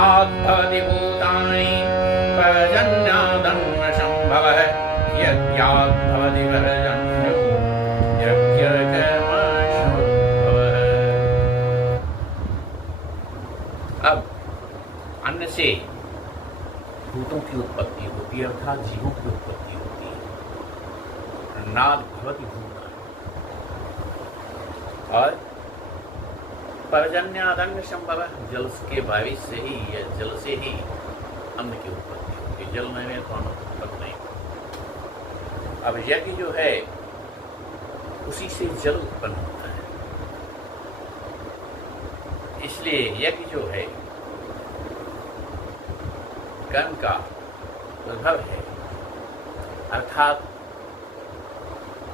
यस्मात् भवति भूतानि पर्जन्यादन्नसम्भवः यज्ञात् भवति पर्जन्यो यज्ञकर्मसमुद्भवः। अब अन्न से भूतों की उत्पत्ति होती है, अर्थात जीवों की उत्पत्ति होती है। नाद भवति भूतानि और पर्जन्यादन्न संभव, जल के बारिश से ही या जल से ही अन्न की उत्पत्ति होती है। जल में तो अन्न उत्पत्ति नहीं। अब यज्ञ जो है उसी से जल उत्पन्न होता है, इसलिए यज्ञ जो है कर्म का उद्भव है, अर्थात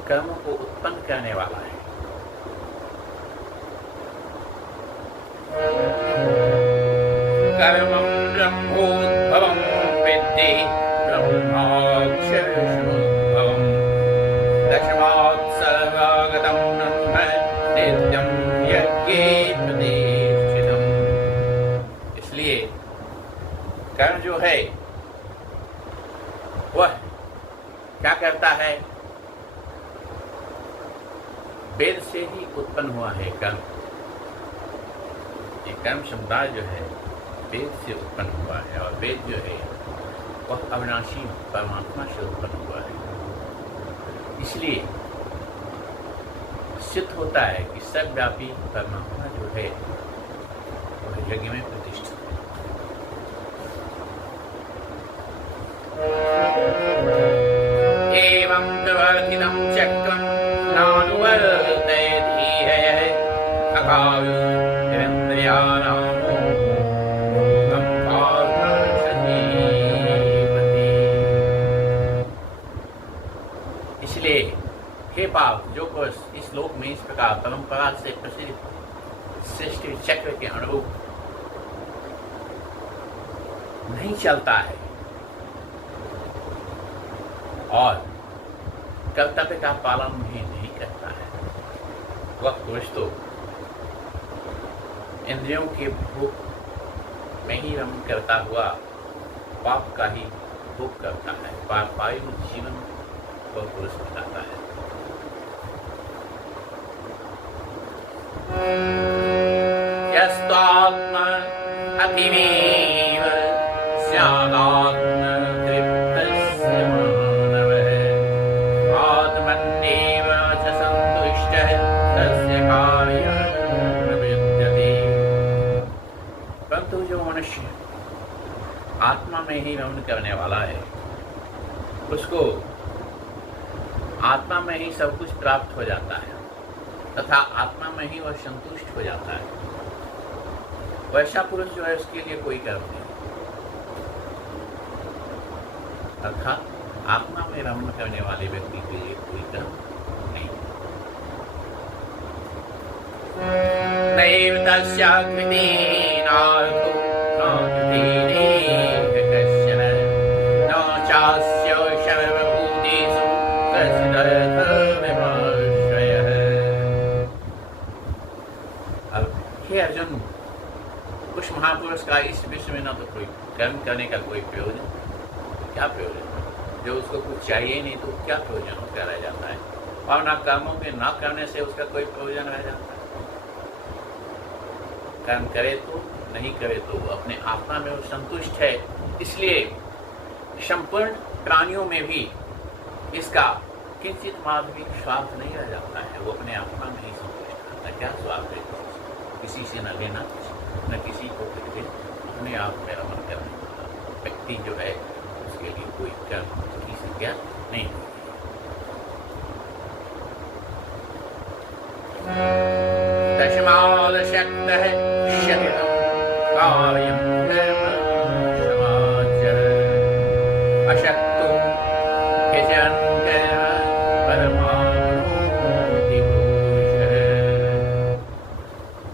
कर्मों को उत्पन्न करने वाला है। कर्मं ब्रह्मोद्भवं विद्धि ब्रह्माक्षरसमुद्भवं दशमात् सर्वागतं ब्रह्म नित्यं यज्ञे प्रतिष्ठितम्। इसलिए कर्म जो है वह क्या करता है? वेद से ही उत्पन्न हुआ है कर्म। ये कर्म समुदाय जो है वेद से उत्पन्न हुआ है और वेद जो है वह अविनाशी परमात्मा से उत्पन्न हुआ है। इसलिए सिद्ध होता है कि सर्वव्यापी परमात्मा जो है वह यज्ञ में प्रतिष्ठित है। एवं प्रवर्तितं चक्रं नानुवर्तयति यः अकालनिरन्द्रयानामो भोगं पार्थसजीवति। इसलिए हे पाप, जो पुरुष इस लोक में इस प्रकार परंपरा से प्रसिद्ध सृष्टि चक्र के अनुरूप नहीं चलता है और कर्तव्य का पालन भी नहीं करता है, वह पुरुष तो इंद्रियों के भोग में ही रमण करता हुआ पाप का ही भोग करता है, पारपायु जीवन वह पुरुष बिताता है। यस्त्वात्मा अतिमेव स्यादात्म तृप्तस्य मानवः आत्मन्येव च सन्तुष्टः तस्य कार्यं न विद्यते। परंतु जो मनुष्य आत्मा में ही रमण करने वाला है, उसको आत्मा में ही सब कुछ प्राप्त हो जाता है तथा आत्मा में ही वह संतुष्ट हो जाता है। वैसा पुरुष जो है उसके लिए कोई कर्म नहीं, अर्थात आत्मा में रमण करने वाले व्यक्ति के लिए कोई कर्म नहीं। नैव तस्याकृति नार्थो न कृतिरेव कश्चन न चास्य सर्वभूतेषु कश्चिदर्थविमर्शयः। अब हे अर्जुन, उस महापुरुष का इस विश्व में न तो कोई कर्म करने का कोई प्रयोजन, क्या प्रयोजन? जो उसको कुछ चाहिए नहीं तो क्या प्रयोजन उसका रह जाता है? और ना कर्मों के न करने से उसका कोई प्रयोजन रह जाता है। कर्म करे तो नहीं करे तो अपने आत्मा में वो संतुष्ट है। इसलिए संपूर्ण प्राणियों में भी इसका किंचित मात्र भी स्वार्थ नहीं रह जाता है, वो अपने आत्मा में ही संतुष्ट रहता है। क्या स्वार्थ है? किसी से न लेना न किसी को करके अपने आप में रमण करने वाला व्यक्ति जो है उसके लिए कोई कर्म की संज्ञा नहीं होती। दशमादशक्तः शतम् कार्यं कर्म समाचर अशक्तो ह्यजन् कर्म परमाप्नोति पुरुषः।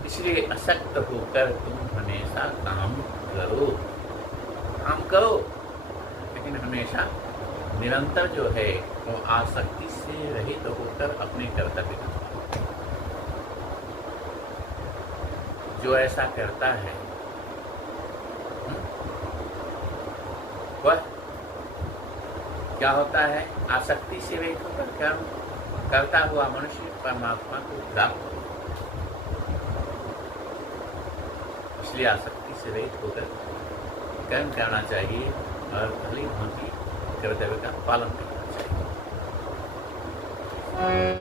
इसलिए असक्त होकर तुम हमेशा काम करो, लेकिन हमेशा निरंतर जो है वो आसक्ति से रहित होकर अपने कर्तव्य का जो ऐसा करता है वह क्या होता है, आसक्ति से रहित होकर कर्म करता हुआ मनुष्य परमात्मा को प्राप्त हो। इसलिए आसक्ति से रहित होकर कर्म करना चाहिए और भली भांति कर्तव्य का पालन करना चाहिए।